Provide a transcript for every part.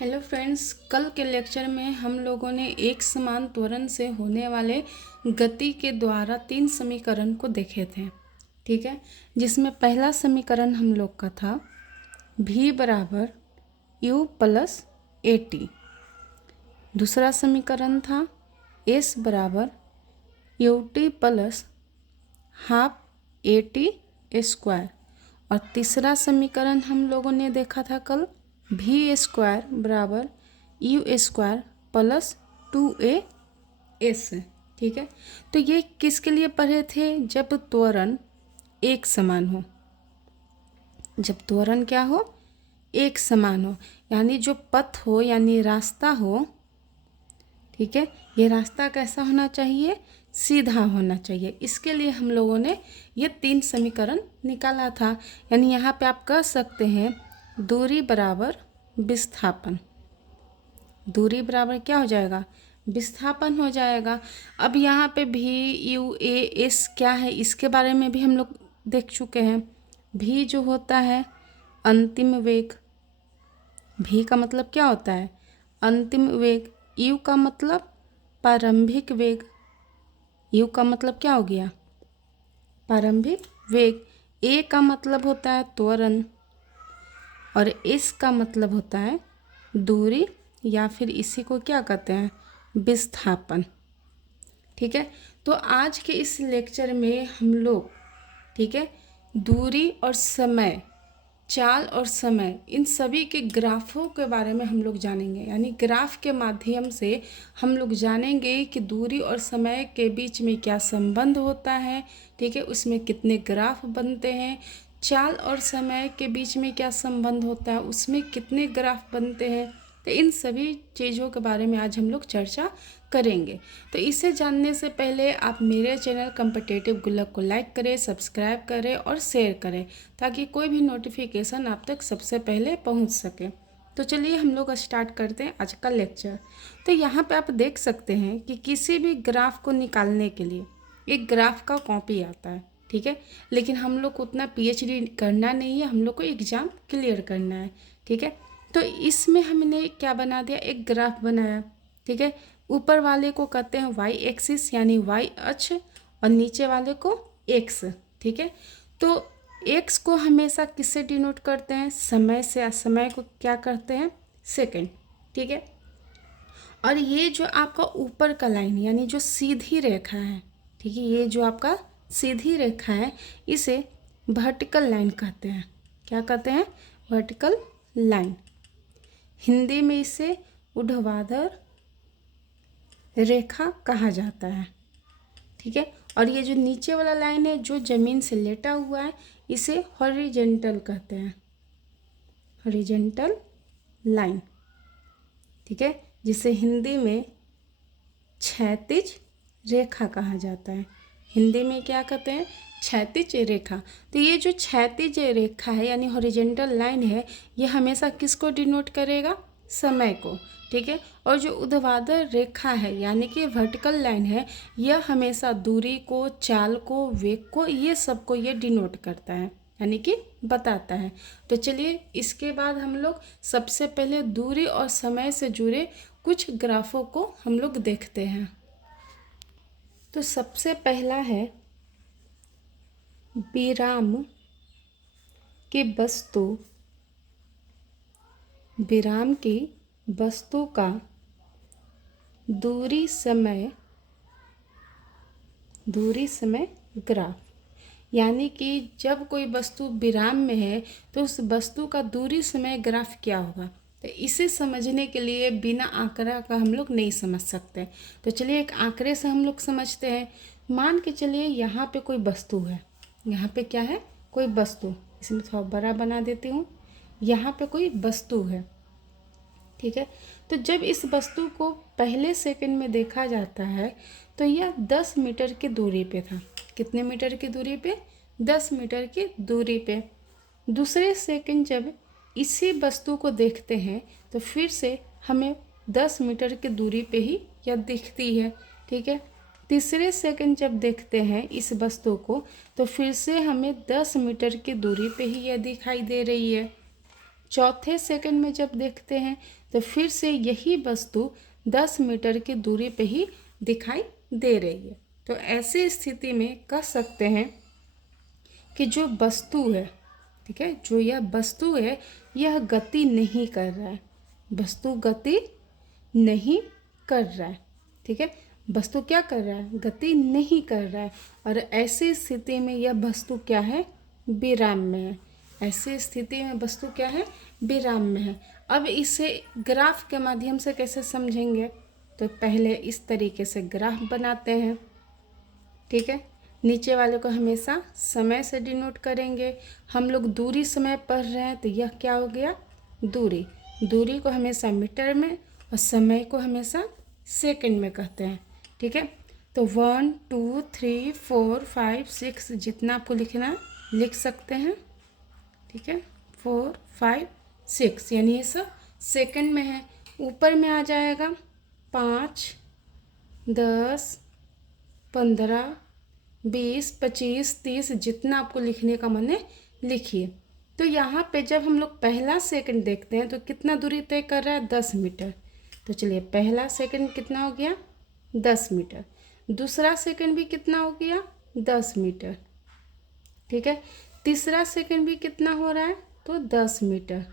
Hello friends, कल के lecture में हम लोगों ने एक समान त्वरण से होने वाले गति के द्वारा 3 समीकरण को देखे थे। ठीक है, जिसमें पहला समीकरण हम लोग का था v बराबर u प्लस ए टी। दूसरा समीकरण था s बराबर U T plus half A T square. और तीसरा समीकरण हम लोगों ने देखा था कल v स्क्वायर बराबर you square plus 2a s। ठीक है, तो ये किसके लिए पढ़े थे? जब त्वरण एक समान हो, जब त्वरण क्या हो? एक समान हो, यानी जो पथ हो यानी रास्ता हो। ठीक है, ये रास्ता कैसा होना चाहिए? सीधा होना चाहिए। इसके लिए हम लोगों ने ये 3 समीकरण निकाला था। यानी यहाँ पे आप कह सकते हैं दूरी बराबर विस्थापन। दूरी बराबर क्या हो जाएगा? विस्थापन हो जाएगा। अब यहाँ पे भी यू ए एस क्या है, इसके बारे में भी हम लोग देख चुके हैं। भी जो होता है अंतिम वेग, भी का मतलब क्या होता है? अंतिम वेग। यू का मतलब प्रारंभिक वेग। यू का मतलब क्या हो गया? प्रारंभिक वेग। ए का मतलब होता है त्वरण और एस का मतलब होता है दूरी, या फिर इसी को क्या कहते हैं? विस्थापन। ठीक है, तो आज के इस लेक्चर में हम लोग, ठीक है, दूरी और समय, चाल और समय, इन सभी के ग्राफों के बारे में हम लोग जानेंगे। यानी ग्राफ के माध्यम से हम लोग जानेंगे कि दूरी और समय के बीच में क्या संबंध होता है। ठीक है, उसमें कितने ग्राफ बनते हैं। चाल और समय के बीच में क्या संबंध होता है, उसमें कितने ग्राफ बनते हैं। तो इन सभी चीज़ों के बारे में आज हम लोग चर्चा करेंगे। तो इसे जानने से पहले आप मेरे चैनल कॉम्पिटिटिव गुल्लक को लाइक करें, सब्सक्राइब करें और शेयर करें, ताकि कोई भी नोटिफिकेशन आप तक सबसे पहले पहुंच सके। तो चलिए हम लोग स्टार्ट करते हैं आज का लेक्चर। तो यहाँ पे आप देख सकते हैं कि किसी भी ग्राफ को निकालने के लिए एक ग्राफ का कॉपी आता है। ठीक है, लेकिन हम लोग को उतना पीएचडी करना नहीं है, हम लोग को एग्ज़ाम क्लियर करना है। ठीक है, तो इसमें हमने क्या बना दिया? एक ग्राफ बनाया। ठीक है, ऊपर वाले को कहते हैं वाई एक्सिस यानी वाई अक्ष, और नीचे वाले को एक्स। ठीक है, तो एक्स को हमेशा किससे डिनोट करते हैं? समय से। समय को क्या करते हैं? सेकंड। ठीक है, और ये जो आपका ऊपर का लाइन यानी जो सीधी रेखा है, ठीक है, ये जो आपका सीधी रेखा है, इसे वर्टिकल लाइन कहते हैं। क्या कहते हैं? Vertical line. हिंदी में इसे ऊर्ध्वाधर रेखा कहा जाता है। ठीक है, और ये जो नीचे वाला लाइन है जो ज़मीन से लेटा हुआ है, इसे हॉरिजेंटल कहते हैं। Horizontal line. ठीक है, जिसे हिंदी में क्षैतिज रेखा कहा जाता है। हिंदी में क्या कहते हैं? क्षैतिज रेखा। तो ये जो क्षैतिज रेखा है यानी हॉरिजेंटल लाइन है, ये हमेशा किसको डिनोट करेगा? समय को। ठीक है, और जो ऊर्ध्वाधर रेखा है यानी कि वर्टिकल लाइन है, यह हमेशा दूरी को, चाल को, वेग को, ये सब को ये डिनोट करता है, यानी कि बताता है। तो चलिए इसके बाद हम लोग सबसे पहले दूरी और समय से जुड़े कुछ ग्राफों को हम लोग देखते हैं। तो सबसे पहला है विराम की वस्तु, विराम की वस्तु का दूरी समय ग्राफ। यानी कि जब कोई वस्तु विराम में है तो उस वस्तु का दूरी समय ग्राफ क्या होगा। तो इसे समझने के लिए बिना आंकड़ा का हम लोग नहीं समझ सकते। तो चलिए एक आंकड़े से हम लोग समझते हैं। मान के चलिए यहाँ पे कोई वस्तु है, यहाँ पे क्या है? कोई वस्तु। इसमें थोड़ा बड़ा बना देती हूँ। यहाँ पे कोई वस्तु है। ठीक है, तो जब इस वस्तु को पहले सेकंड में देखा जाता है तो यह 10 मीटर की दूरी पे था। कितने मीटर की दूरी पे? 10 मीटर की दूरी पे। दूसरे सेकंड जब इसी वस्तु को देखते हैं तो फिर से हमें 10 मीटर की दूरी पे ही यह दिखती है। ठीक है, तीसरे सेकंड जब देखते हैं इस वस्तु को तो फिर से हमें 10 मीटर की दूरी पे ही यह दिखाई दे रही है। चौथे सेकंड में जब देखते हैं तो फिर से यही वस्तु 10 मीटर की दूरी पे ही दिखाई दे रही है। तो ऐसी स्थिति में कह सकते हैं कि जो वस्तु है, ठीक है, जो यह वस्तु है यह गति नहीं कर रहा है, वस्तु गति नहीं कर रहा है, ठीक है, वस्तु क्या कर रहा है, गति नहीं कर रहा है। और ऐसी स्थिति में यह वस्तु क्या है, विराम में है। ऐसी स्थिति में वस्तु क्या है, विराम में है। अब इसे ग्राफ के माध्यम से कैसे समझेंगे, तो पहले इस तरीके से ग्राफ बनाते हैं, ठीक है। नीचे वाले को हमेशा समय से डिनोट करेंगे। हम लोग दूरी समय पढ़ रहे हैं तो यह क्या हो गया, दूरी। दूरी को हमेशा मीटर में और समय को हमेशा सेकंड में कहते हैं, ठीक है। तो 1 2 3 4 5 6 जितना आपको लिखना है लिख सकते हैं, ठीक है। 4 5 6 यानी ये सब सेकंड में है। ऊपर में आ जाएगा 5 10 15 20 25 30 जितना आपको लिखने का मन है लिखिए। तो यहाँ पे जब हम लोग पहला सेकंड देखते हैं तो कितना दूरी तय कर रहा है, 10 मीटर। तो चलिए पहला सेकंड कितना हो गया, 10 मीटर। दूसरा सेकंड भी कितना हो गया, 10 मीटर, ठीक है। तीसरा सेकंड भी कितना हो रहा है, तो 10 मीटर।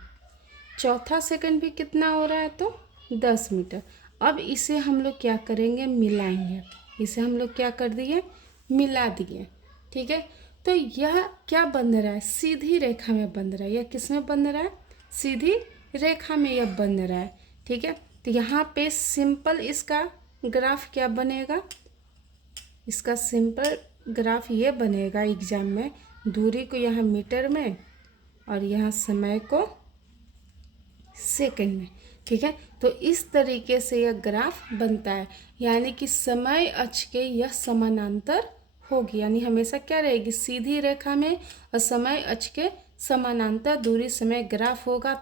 चौथा सेकंड भी कितना हो रहा है, तो 10 मीटर। अब इसे हम लोग क्या करेंगे, मिलाएंगे। इसे हम लोग क्या कर दिए, मिला दिए, ठीक है। तो यह क्या बन रहा है, सीधी रेखा में बन रहा है। यह किस में बन रहा है, सीधी रेखा में यह बन रहा है, ठीक है। तो यहाँ पे सिंपल इसका ग्राफ क्या बनेगा, इसका सिंपल ग्राफ ये बनेगा एग्जाम में, दूरी को यहाँ मीटर में और यहाँ समय को सेकंड में, ठीक है। तो इस तरीके से यह ग्राफ बनता है, यानी कि समय अक्ष के यह समानांतर होगी, यानी हमेशा क्या रहेगी, सीधी रेखा में और समय अक्ष के समानांतर दूरी समय ग्राफ होगा।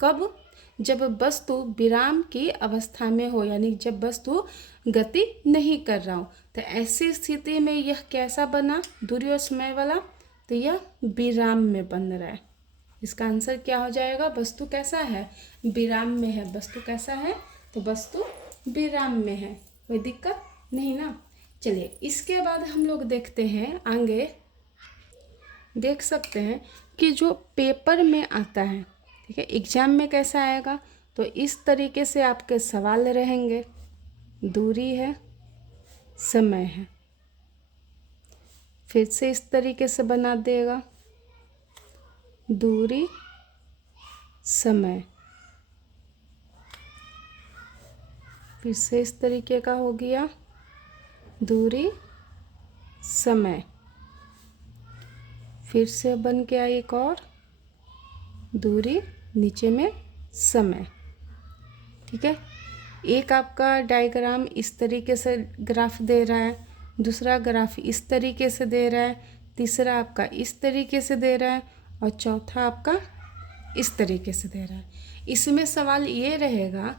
कब, जब वस्तु विराम की अवस्था में हो, यानी जब वस्तु गति नहीं कर रहा हो। तो ऐसी स्थिति में यह कैसा बना, दूरी और समय वाला, तो यह विराम में बन रहा है। इसका आंसर क्या हो जाएगा, वस्तु कैसा है, विराम में है। वस्तु कैसा है, तो वस्तु विराम में है, कोई दिक्कत नहीं ना। चलिए इसके बाद हम लोग देखते हैं आगे, देख सकते हैं कि जो पेपर में आता है, ठीक है, एग्जाम में कैसा आएगा, तो इस तरीके से आपके सवाल रहेंगे। दूरी है, समय है, फिर से इस तरीके से बना देगा, दूरी समय, फिर से इस तरीके का हो गया, दूरी समय, फिर से बन के आई एक और, दूरी नीचे में समय, ठीक है। एक आपका डायग्राम इस तरीके से ग्राफ दे रहा है, दूसरा ग्राफ इस तरीके से दे रहा है, तीसरा आपका इस तरीके से दे रहा है और चौथा आपका इस तरीके से दे रहा है। इसमें सवाल ये रहेगा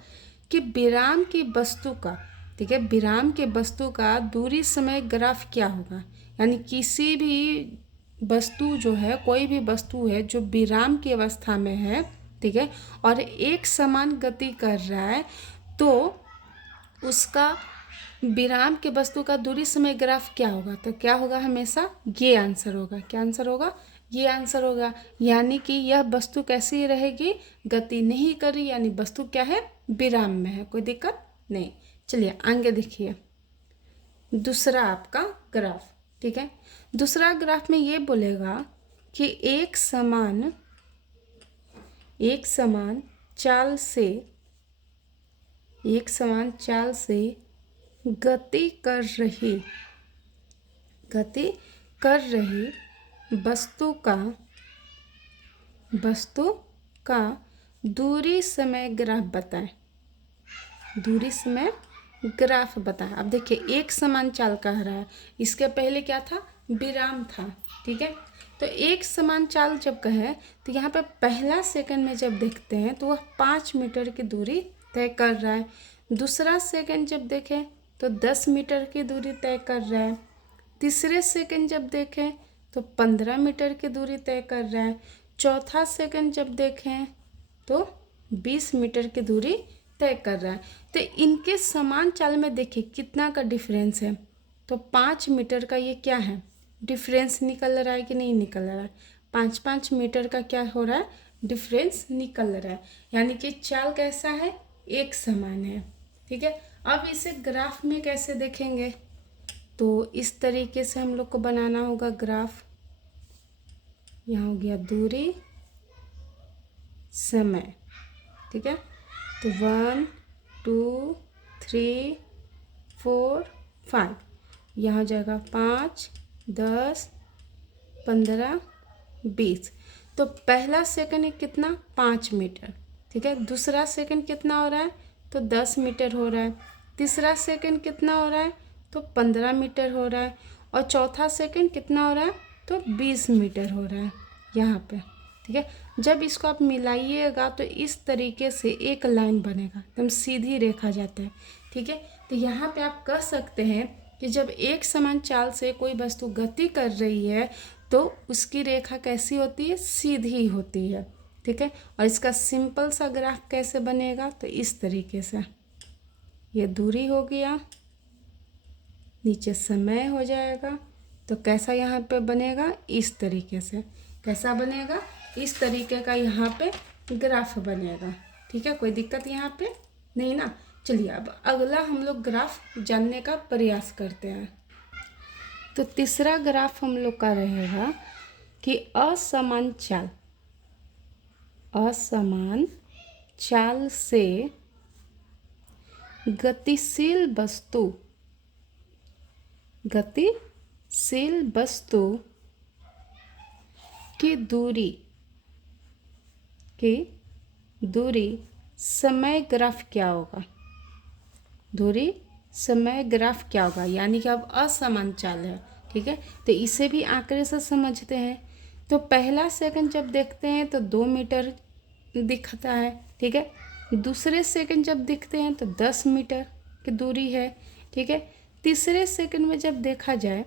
कि विराम की वस्तु का, ठीक है, विराम के वस्तु का दूरी समय ग्राफ क्या होगा। यानी किसी भी वस्तु जो है, कोई भी वस्तु है जो विराम की अवस्था में है, ठीक है, और एक समान गति कर रहा है, तो उसका विराम के वस्तु का दूरी समय ग्राफ क्या होगा, तो क्या होगा, हमेशा ये आंसर होगा। क्या आंसर होगा, ये आंसर होगा। यानी कि यह वस्तु कैसी रहेगी, गति नहीं कर रही, यानी वस्तु क्या है, विराम में है, कोई दिक्कत नहीं। चलिए आगे देखिए, दूसरा आपका ग्राफ, ठीक है। दूसरा ग्राफ में ये बोलेगा कि एक समान चाल से गति कर रही वस्तु का दूरी समय ग्राफ बताएं। दूरी समय ग्राफ बताएं। अब देखिए एक समान चाल कह रहा है, इसके पहले क्या था, विराम था, ठीक है। तो एक समान चाल जब कहे तो यहाँ पे पहला सेकंड में जब देखते हैं तो वह 5 मीटर की दूरी तय कर रहा है। दूसरा सेकंड जब देखें तो 10 मीटर की दूरी तय कर रहा है। तीसरे सेकंड जब देखें तो 15 मीटर की दूरी तय कर रहा है। चौथा सेकंड जब देखें तो 20 मीटर की दूरी तय कर रहा है। तो इनके समान चाल में देखिए कितना का डिफरेंस है, तो 5 मीटर का ये क्या है, डिफरेंस निकल रहा है कि नहीं निकल रहा है। 5-5 मीटर का क्या हो रहा है, डिफरेंस निकल रहा है, यानी कि चाल कैसा है, एक समान है। ठीक है, अब इसे ग्राफ में कैसे देखेंगे, तो इस तरीके से हम लोग को बनाना होगा ग्राफ। यहाँ हो गया दूरी समय, ठीक है, तो 1 2 3 4 5, यहाँ हो जाएगा 5 10 15 20। तो पहला सेकंड है कितना, 5 मीटर। ठीक है, दूसरा सेकंड कितना हो रहा है, तो 10 मीटर हो रहा है। तीसरा सेकंड कितना हो रहा है, तो 15 मीटर हो रहा है। और चौथा सेकंड कितना हो रहा है, तो 20 मीटर हो रहा है यहाँ पे। ठीक है, जब इसको आप मिलाइएगा तो इस तरीके से एक लाइन बनेगा, एकदम सीधी रेखा जाता है। ठीक है, तो यहाँ पे आप कह सकते हैं कि जब एक समान चाल से कोई वस्तु गति कर रही है तो उसकी रेखा कैसी होती है, सीधी होती है। ठीक है, और इसका सिंपल सा ग्राफ कैसे बनेगा, तो इस तरीके से, ये दूरी हो गया, नीचे समय हो जाएगा, तो कैसा यहाँ पे बनेगा, इस तरीके से। कैसा बनेगा, इस तरीके का यहाँ पे ग्राफ बनेगा। ठीक है, कोई दिक्कत यहाँ पे नहीं ना। चलिए अब अगला हम लोग ग्राफ जानने का प्रयास करते हैं। तो तीसरा ग्राफ हम लोग का रहेगा कि असमान चाल से गतिशील वस्तु की दूरी समय ग्राफ क्या होगा, दूरी समय ग्राफ क्या होगा, यानी कि अब असमान चाल है। ठीक है, तो इसे भी आंकड़े से समझते हैं। तो पहला सेकंड जब देखते हैं तो 2 मीटर दिखता है। ठीक है, दूसरे सेकंड जब दिखते हैं तो 10 मीटर की दूरी है। ठीक है, तीसरे सेकंड में जब देखा जाए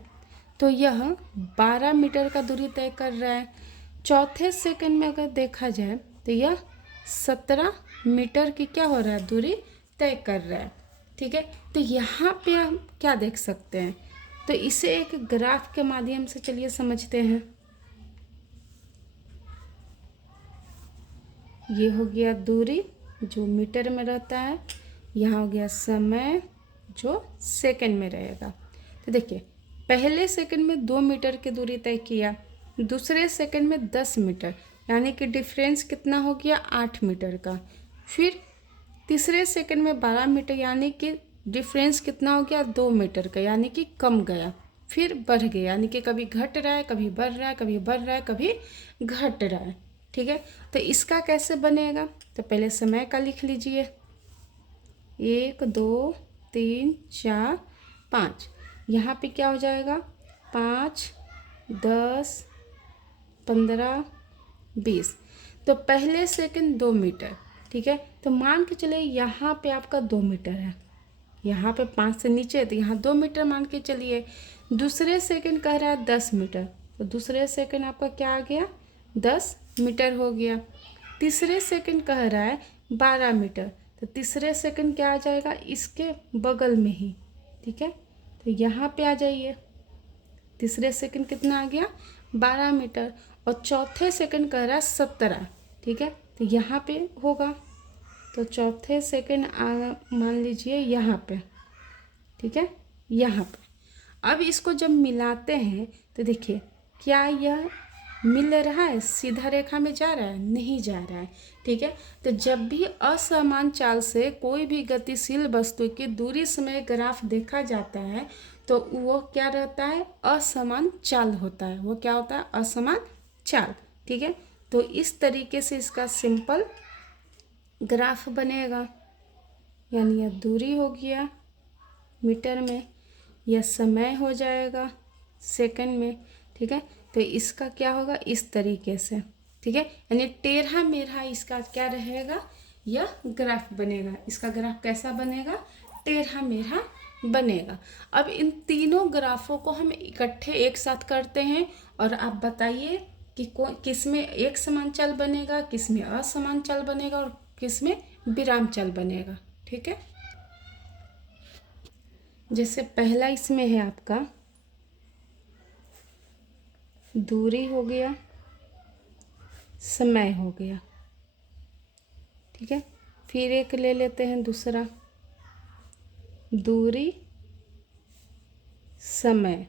तो यह 12 मीटर का दूरी तय कर रहा है। चौथे सेकंड में अगर देखा जाए तो यह 17 मीटर की क्या हो रहा है, दूरी तय कर रहा है। ठीक है, तो यहाँ पे हम क्या देख सकते हैं, तो इसे एक ग्राफ के माध्यम से चलिए समझते हैं। ये हो गया दूरी जो मीटर में रहता है, यहाँ हो गया समय जो सेकंड में रहेगा। तो देखिए पहले सेकंड में 2 मीटर की दूरी तय किया, दूसरे सेकंड में 10 मीटर, यानी कि डिफरेंस कितना हो गया, 8 मीटर का। फिर तीसरे सेकंड में 12 मीटर, यानी कि डिफरेंस कितना हो गया, 2 मीटर का, यानी कि कम गया। फिर बढ़ गया, यानी कि कभी घट रहा है, कभी बढ़ रहा है, कभी बढ़ रहा है, कभी घट रहा है। ठीक है, तो इसका कैसे बनेगा, तो पहले समय का लिख लीजिए, 1 2 3 4 5। यहाँ पे क्या हो जाएगा, 5 10 15 20। तो पहले सेकंड 2 मीटर। ठीक है, तो मान के चलिए यहाँ पे आपका 2 मीटर है, यहाँ पे 5 से नीचे है तो यहाँ 2 मीटर मान के चलिए। दूसरे सेकंड कह रहा है 10 मीटर, तो दूसरे सेकंड आपका क्या आ गया, 10 मीटर हो गया। तीसरे सेकंड कह रहा है 12 मीटर, तो तीसरे सेकंड क्या आ जाएगा, इसके बगल में ही। ठीक है, तो यहाँ पे आ जाइए, तीसरे सेकंड कितना आ गया, 12 मीटर। और चौथे सेकंड कह रहा है 17। ठीक है, तो यहाँ पे होगा, तो चौथे सेकंड मान लीजिए यहाँ पे। ठीक है, यहाँ पे। अब इसको जब मिलाते हैं तो देखिए क्या यह मिल रहा है, सीधा रेखा में जा रहा है, नहीं जा रहा है। ठीक है, तो जब भी असमान चाल से कोई भी गतिशील वस्तु की दूरी समय ग्राफ देखा जाता है तो वो क्या रहता है, असमान चाल होता है। वो क्या होता है, असमान चाल। ठीक है, तो इस तरीके से इसका सिंपल ग्राफ बनेगा, यानी यह दूरी हो गया मीटर में, यह समय हो जाएगा सेकंड में। ठीक है, तो इसका क्या होगा, इस तरीके से। ठीक है, यानी टेढ़ा मेढ़ा इसका क्या रहेगा, यह ग्राफ बनेगा। इसका ग्राफ कैसा बनेगा, टेढ़ा मेढ़ा बनेगा। अब इन तीनों ग्राफों को हम इकट्ठे एक साथ करते हैं और आप बताइए कि किस में एक समान चाल बनेगा, किस में असमान चाल बनेगा और किस में विराम चाल बनेगा। ठीक है, जैसे पहला इसमें है आपका दूरी हो गया, समय हो गया। ठीक है, फिर एक ले लेते हैं दूसरा, दूरी समय।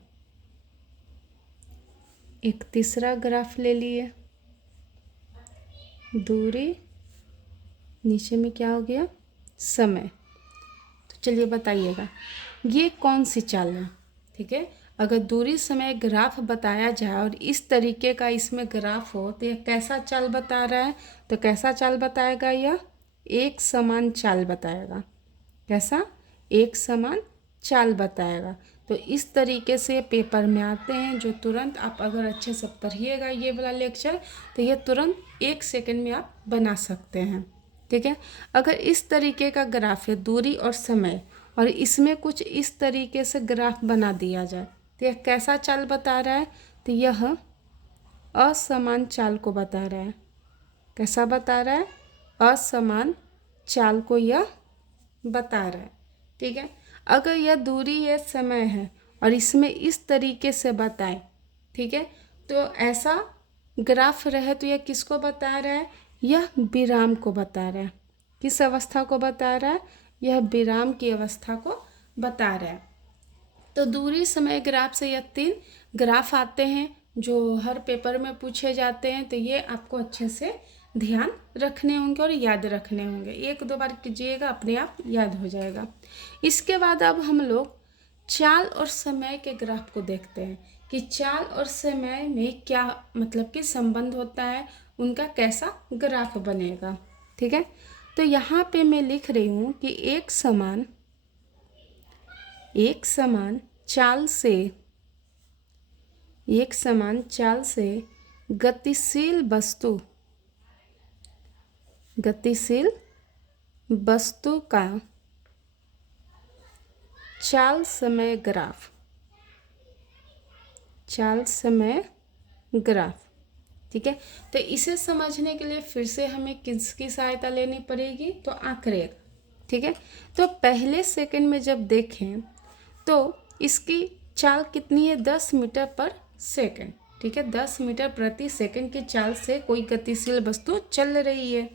एक तीसरा ग्राफ ले लिए, दूरी, नीचे में क्या हो गया, समय। तो चलिए बताइएगा ये कौन सी चाल है। ठीक है, अगर दूरी समय ग्राफ बताया जाए और इस तरीके का इसमें ग्राफ हो तो यह कैसा चाल बता रहा है, तो कैसा चाल बताएगा, यह एक समान चाल बताएगा। कैसा, एक समान चाल बताएगा। तो इस तरीके से पेपर में आते हैं, जो तुरंत आप अगर अच्छे से पढ़िएगा ये वाला लेक्चर तो ये तुरंत 1 सेकंड में आप बना सकते हैं। ठीक है, अगर इस तरीके का ग्राफ है दूरी और समय और इसमें कुछ इस तरीके से ग्राफ बना दिया जाए तो यह कैसा चाल बता रहा है, तो यह असमान चाल को बता रहा है। कैसा बता रहा है, असमान चाल को यह बता रहा है। ठीक है, अगर यह दूरी है समय है और इसमें इस तरीके से बताएं, ठीक है, तो ऐसा ग्राफ रहे तो यह किसको बता रहा है, यह विराम को बता रहा है। किस अवस्था को बता रहा है, यह विराम की अवस्था को बता रहा है। तो दूरी समय ग्राफ से यह 3 ग्राफ आते हैं जो हर पेपर में पूछे जाते हैं। तो ये आपको अच्छे से ध्यान रखने होंगे और याद रखने होंगे। 1-2 बार कीजिएगा, अपने आप याद हो जाएगा। इसके बाद अब हम लोग चाल और समय के ग्राफ को देखते हैं कि चाल और समय में क्या मतलब कि संबंध होता है, उनका कैसा ग्राफ बनेगा। ठीक है, तो यहाँ पे मैं लिख रही हूँ कि एक समान चाल से गतिशील वस्तु का चाल समय ग्राफ। ठीक है, तो इसे समझने के लिए फिर से हमें किसकी सहायता लेनी पड़ेगी, तो आंकड़े। ठीक है, तो पहले सेकंड में जब देखें तो इसकी चाल कितनी है, 10 मीटर पर सेकंड। ठीक है, 10 मीटर प्रति सेकंड की चाल से कोई गतिशील वस्तु चल रही है।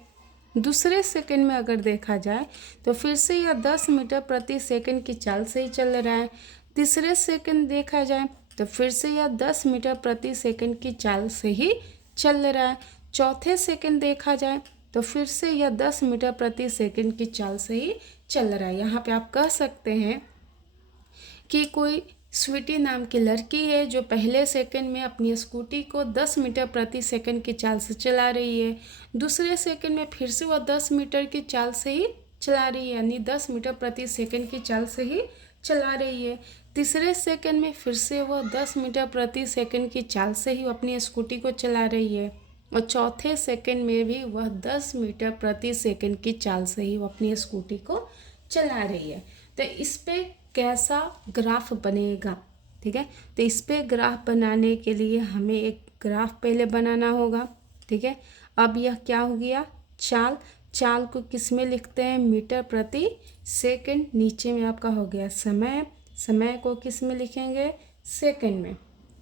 दूसरे सेकंड में अगर देखा जाए तो फिर से यह 10 मीटर प्रति सेकंड की चाल से ही चल रहा है। तीसरे सेकंड देखा जाए तो फिर से यह 10 मीटर प्रति सेकंड की चाल से ही चल रहा है। चौथे सेकंड देखा जाए तो फिर से यह 10 मीटर प्रति सेकंड की चाल से ही चल रहा है। यहाँ पे आप कह सकते हैं कि कोई स्वीटी नाम की लड़की है जो पहले सेकंड में अपनी स्कूटी को 10 मीटर प्रति सेकंड की चाल से चला रही है। दूसरे सेकंड में फिर से वह 10 मीटर की चाल से ही चला रही है, यानी 10 मीटर प्रति सेकंड की चाल से ही चला रही है। तीसरे सेकंड में फिर से वह 10 मीटर प्रति सेकंड की चाल से ही अपनी स्कूटी को चला रही है और चौथे सेकंड में भी वह 10 मीटर प्रति सेकंड की चाल से ही अपनी स्कूटी को चला रही है। तो इस पे कैसा ग्राफ बनेगा। ठीक है, तो इस पे ग्राफ बनाने के लिए हमें एक ग्राफ पहले बनाना होगा। ठीक है, अब यह क्या हो गया, चाल को किस में लिखते हैं, मीटर प्रति सेकंड। नीचे में आपका हो गया समय को किस में लिखेंगे, सेकंड में।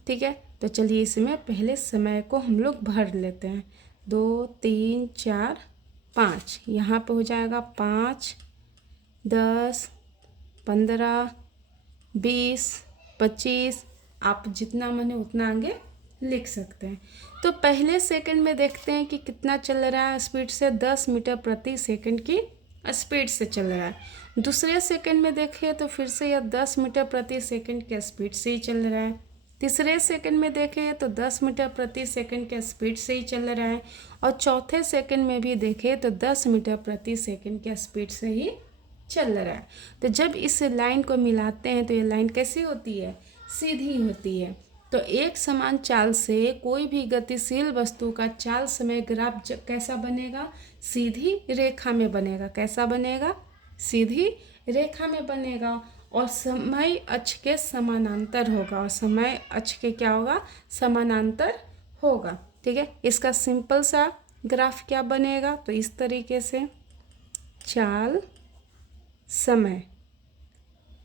ठीक है, तो चलिए इसमें पहले समय को हम लोग भर लेते हैं। 2 3 4 5, यहाँ पे हो जाएगा 5 10 15 20 25, आप जितना माने उतना आगे लिख सकते हैं। तो पहले सेकंड में देखते हैं कि कितना चल रहा है स्पीड से, 10 मीटर प्रति सेकंड की स्पीड से चल रहा है। दूसरे सेकंड में देखें तो फिर से यह 10 मीटर प्रति सेकंड के स्पीड से ही चल रहा है। तीसरे सेकंड में देखें तो 10 मीटर प्रति सेकंड के स्पीड से ही चल रहा है और चौथे सेकंड में भी देखें तो 10 मीटर प्रति सेकंड के स्पीड से ही चल रहा है। तो जब इस लाइन को मिलाते हैं तो ये लाइन कैसी होती है, सीधी होती है। तो एक समान चाल से कोई भी गतिशील वस्तु का चाल समय ग्राफ कैसा बनेगा, सीधी रेखा में बनेगा। कैसा बनेगा, सीधी रेखा में बनेगा और समय अक्ष के समानांतर होगा। और समय अक्ष के क्या होगा, समानांतर होगा। ठीक है। इसका सिंपल सा ग्राफ क्या बनेगा, तो इस तरीके से चाल समय,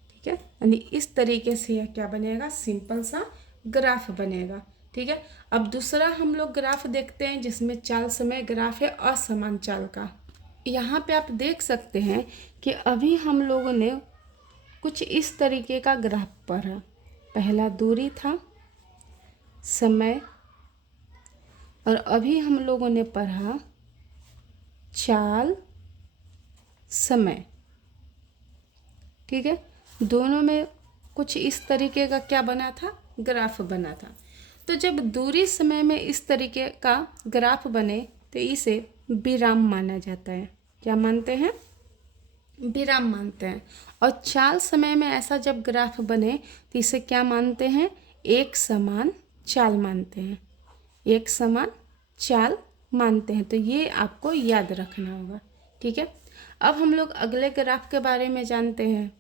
ठीक है, यानी इस तरीके से यह क्या बनेगा, सिंपल सा ग्राफ बनेगा। ठीक है। अब दूसरा हम लोग ग्राफ देखते हैं जिसमें चाल समय ग्राफ है असमान चाल का। यहाँ पे आप देख सकते हैं कि अभी हम लोगों ने कुछ इस तरीके का ग्राफ पढ़ा। पहला दूरी था, समय, और अभी हम लोगों ने पढ़ा चाल समय। ठीक है। दोनों में कुछ इस तरीके का क्या बना था, ग्राफ बना था। तो जब दूरी समय में इस तरीके का ग्राफ बने तो इसे विराम माना जाता है। क्या मानते हैं, विराम मानते हैं। और चाल समय में ऐसा जब ग्राफ बने तो इसे क्या मानते हैं, एक समान चाल मानते हैं, एक समान चाल मानते हैं। तो ये आपको याद रखना होगा। ठीक है। अब हम लोग अगले ग्राफ के बारे में जानते हैं।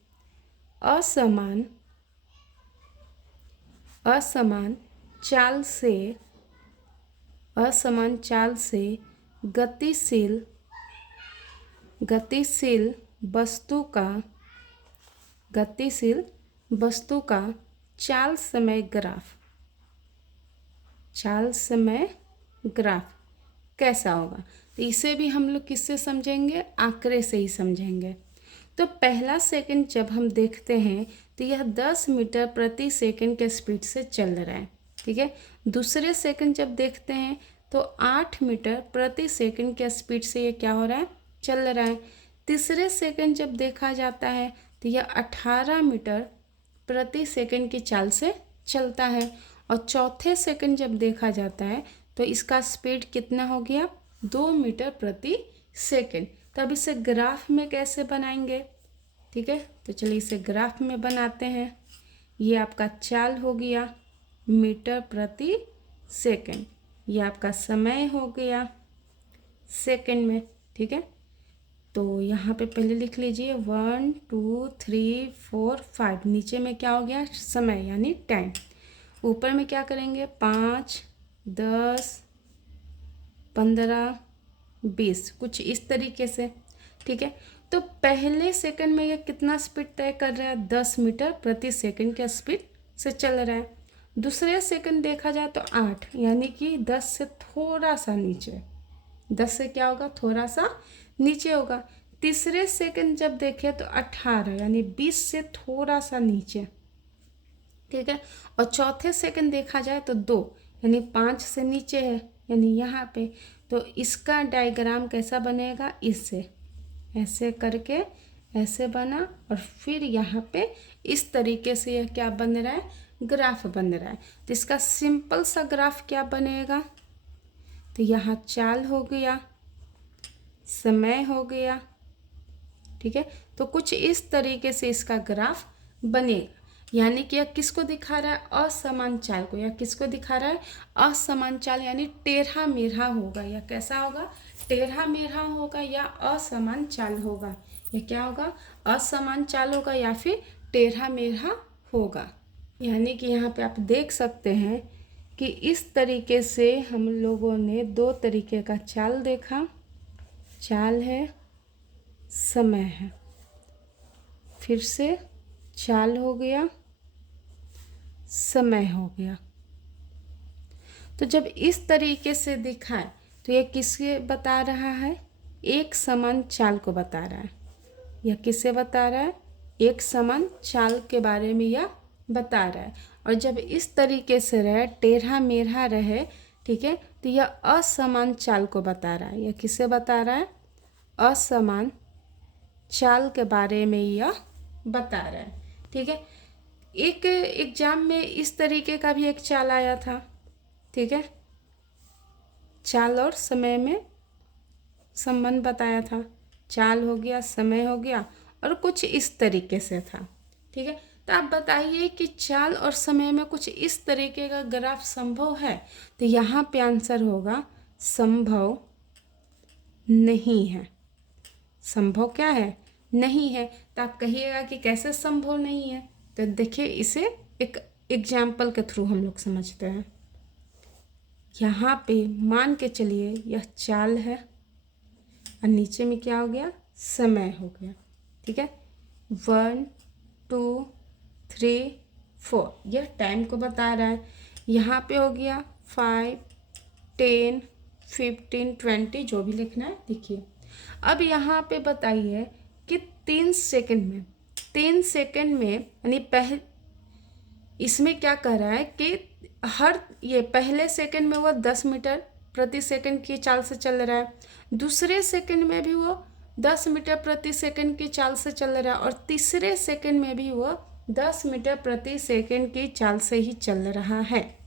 असमान चाल से गतिशील वस्तु का चाल समय ग्राफ कैसा होगा। तो इसे भी हम लोग किससे समझेंगे, आंकड़े से ही समझेंगे। तो पहला सेकंड जब हम देखते हैं तो यह 10 मीटर प्रति सेकंड के स्पीड से चल रहा है। ठीक है। दूसरे सेकंड जब देखते हैं तो 8 मीटर प्रति सेकंड के स्पीड से ये क्या हो रहा है, चल रहा है। तीसरे सेकंड जब देखा जाता है तो यह 18 मीटर प्रति सेकंड की चाल से चलता है। और चौथे सेकंड जब देखा जाता है तो इसका स्पीड कितना हो गया, 2 मीटर प्रति सेकंड। तब इसे ग्राफ में कैसे बनाएंगे। ठीक है। तो चलिए इसे ग्राफ में बनाते हैं। ये आपका चाल हो गया मीटर प्रति सेकंड, ये आपका समय हो गया सेकंड में। ठीक है। तो यहाँ पे पहले लिख लीजिए 1 2 3 4 5। नीचे में क्या हो गया, समय यानी टाइम। ऊपर में क्या करेंगे, 5 10 15 20, कुछ इस तरीके से। ठीक है। तो पहले सेकंड में ये कितना स्पीड तय कर रहा है, 10 मीटर प्रति सेकंड के स्पीड से चल रहा है। दूसरे सेकंड देखा जाए तो 8, यानी कि 10 से थोड़ा सा नीचे, 10 से क्या होगा, थोड़ा सा नीचे होगा। तीसरे सेकंड जब देखें तो 18, यानी 20 से थोड़ा सा नीचे। ठीक है। और चौथे सेकंड देखा जाए तो 2, यानी 5 से नीचे है, यानी यहाँ पे। तो इसका डायग्राम कैसा बनेगा, इससे ऐसे करके ऐसे बना, और फिर यहाँ पे इस तरीके से यह क्या बन रहा है, ग्राफ बन रहा है। तो इसका सिंपल सा ग्राफ क्या बनेगा, तो यहाँ चाल हो गया, समय हो गया। ठीक है। तो कुछ इस तरीके से इसका ग्राफ बनेगा। यानी कि यह किसको दिखा रहा है, असमान चाल को। या किसको दिखा रहा है, असमान चाल, यानी टेढ़ा मेढ़ा होगा। या कैसा होगा, टेढ़ा मेढ़ा होगा, या असमान चाल होगा। या क्या होगा, असमान चाल होगा, या फिर टेढ़ा मेढ़ा होगा। यानी कि यहाँ पे आप देख सकते हैं कि इस तरीके से हम लोगों ने 2 तरीके का चाल देखा। चाल है, समय है। फिर से चाल हो गया, समय हो गया। तो जब इस तरीके से दिखाए तो यह किसके बता रहा है, एक समान चाल को बता रहा है। यह किससे बता रहा है, एक समान चाल के बारे में यह बता रहा है। और जब इस तरीके से रहे, टेढ़ा मेढ़ा रहे, ठीक है, तो यह असमान चाल को बता रहा है। यह किससे बता रहा है, असमान चाल के बारे में यह बता रहा है। ठीक है। एक एग्जाम में इस तरीके का भी एक चाल आया था। ठीक है। चाल और समय में संबंध बताया था। चाल हो गया, समय हो गया, और कुछ इस तरीके से था। ठीक है। तो आप बताइए कि चाल और समय में कुछ इस तरीके का ग्राफ संभव है। तो यहाँ पे आंसर होगा संभव नहीं है। संभव क्या है, नहीं है। तो आप कहिएगा कि कैसे संभव नहीं है। तो देखिए, इसे एक एग्जाम्पल के थ्रू हम लोग समझते हैं। यहाँ पे मान के चलिए यह चाल है और नीचे में क्या हो गया, समय हो गया। ठीक है, 1 2 3 4 यह टाइम को बता रहा है। यहाँ पे हो गया 5 10 15 20 जो भी लिखना है लिखिए। अब यहाँ पे बताइए कि 3 सेकंड में यानी इसमें क्या कर रहा है कि ये पहले सेकंड में वो 10 मीटर प्रति सेकंड की चाल से चल रहा है, दूसरे सेकंड में भी वो 10 मीटर प्रति सेकंड की चाल से चल रहा है और तीसरे सेकंड में भी वो 10 मीटर प्रति सेकंड की चाल से ही चल रहा है।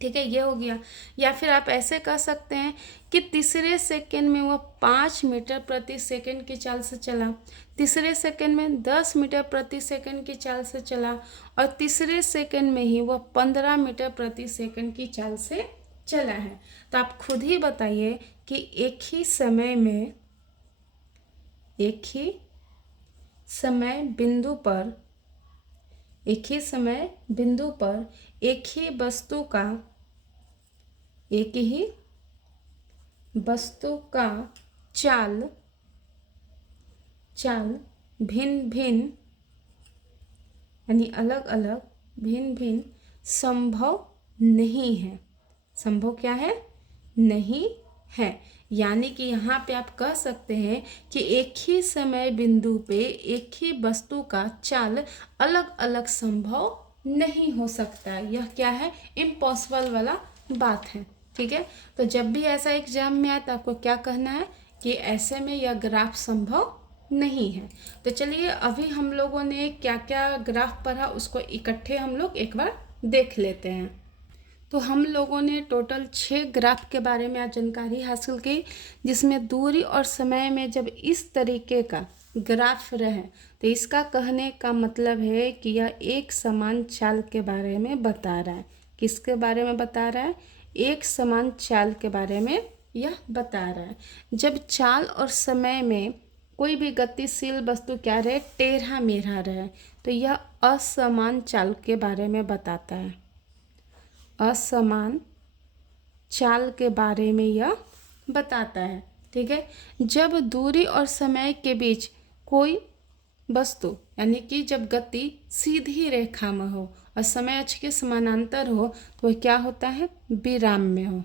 ठीक है, ये हो गया। या फिर आप ऐसे कह सकते हैं कि तीसरे सेकंड में वो 5 मीटर प्रति सेकंड की चाल से चला, तीसरे सेकंड में 10 मीटर प्रति सेकंड की चाल से चला और तीसरे सेकंड में ही वो 15 मीटर प्रति सेकंड की चाल से चला है। तो आप खुद ही बताइए कि एक ही समय बिंदु पर एक ही वस्तु का चाल भिन्न भिन्न यानी अलग अलग भिन्न संभव नहीं है। संभव क्या है, नहीं है। यानी कि यहाँ पे आप कह सकते हैं कि एक ही समय बिंदु पे एक ही वस्तु का चाल अलग अलग संभव नहीं हो सकता। यह क्या है, इम्पॉसिबल वाला बात है। ठीक है, तो जब भी ऐसा एग्जाम में आए तो आपको क्या कहना है कि ऐसे में यह ग्राफ संभव नहीं है। तो चलिए अभी हम लोगों ने क्या क्या ग्राफ पढ़ा उसको इकट्ठे हम लोग एक बार देख लेते हैं। तो हम लोगों ने टोटल 6 ग्राफ के बारे में आज जानकारी हासिल की, जिसमें दूरी और समय में जब इस तरीके का ग्राफ रहे तो इसका कहने का मतलब है कि यह एक समान चाल के बारे में बता रहा है। किसके बारे में बता रहा है, एक समान चाल के बारे में यह बता रहा है। जब चाल और समय में कोई भी गतिशील वस्तु क्या रहे, टेढ़ा मेढ़ा रहे, तो यह असमान चाल के बारे में बताता है। असमान चाल के बारे में यह बताता है। ठीक है, जब दूरी और समय के बीच कोई वस्तु यानी कि जब गति सीधी रेखा में हो और समय अक्ष के समानांतर हो तो क्या होता है, विराम में हो।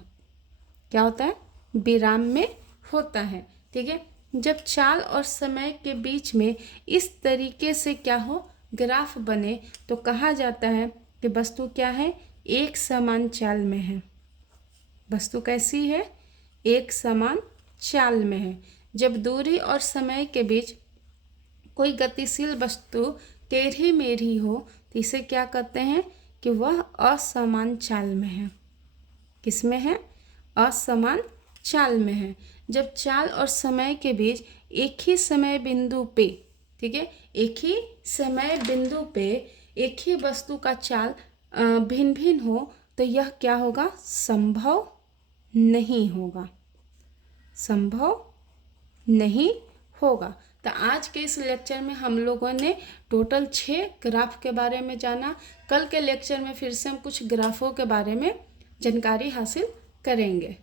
क्या होता है, विराम में होता है। ठीक है, जब चाल और समय के बीच में इस तरीके से क्या हो, ग्राफ बने, तो कहा जाता है कि वस्तु क्या है, एक समान चाल में है। वस्तु कैसी है, एक समान चाल में है। जब दूरी और समय के बीच कोई गतिशील वस्तु टेढ़ी मेढ़ी हो तो इसे क्या कहते हैं कि वह असमान चाल में है। किसमें है, असमान चाल में है। जब चाल और समय के बीच एक ही समय बिंदु पे, ठीक है, एक ही समय बिंदु पे एक ही वस्तु का चाल भिन्न भिन्न हो तो यह क्या होगा, संभव नहीं होगा। संभव नहीं होगा। तो आज के इस लेक्चर में हम लोगों ने टोटल 6 ग्राफ के बारे में जाना। कल के लेक्चर में फिर से हम कुछ ग्राफों के बारे में जानकारी हासिल करेंगे।